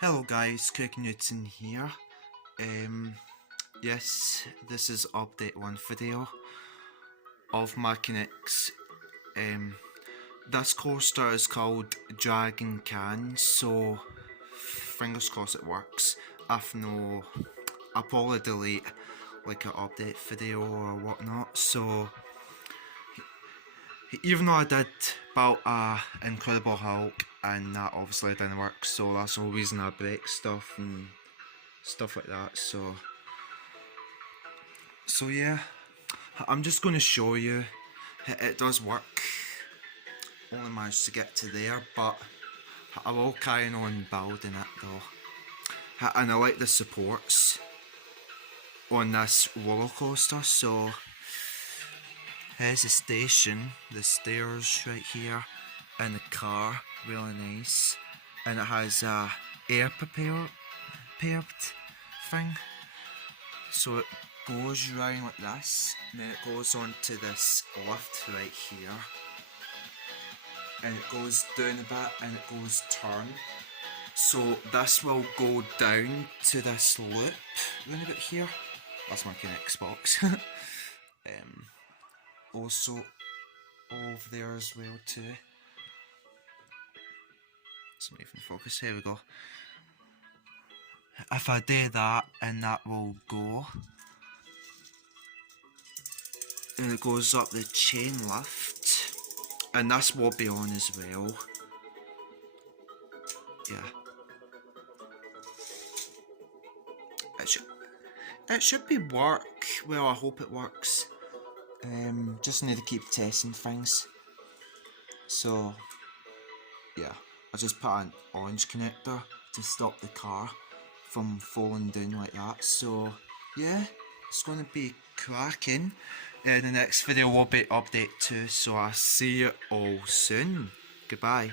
Hello guys, Craig Newton here. Yes, this is update 1 video of my Knex. This coaster is called Dragon Khan, so fingers crossed it works. If no, I'll probably delete like an update video or whatnot. So even though I did build a Incredible Hulk and that obviously didn't work, so that's the whole reason I break stuff and stuff like that. So yeah, I'm just going to show you. It does work. Only managed to get to there, but I will carry on building it though. And I like the supports on this roller coaster. So here's the station, the stairs right here, and the car, really nice. And it has a air prepared thing. So it goes round like this, and then it goes on to this lift right here. And it goes down a bit and it goes turn. So this will go down to this loop round a bit here. That's my Knex box. Also over there as well too. It's not even focus, here we go. If I do that, and that will go, and it goes up the chain lift, and this will be on as well. Yeah, it should be work. Well, I hope it works. Just need to keep testing things. So yeah, I just put an orange connector to stop the car from falling down like that. So yeah, it's going to be cracking. The next video will be update 2, so I'll see you all soon. Goodbye.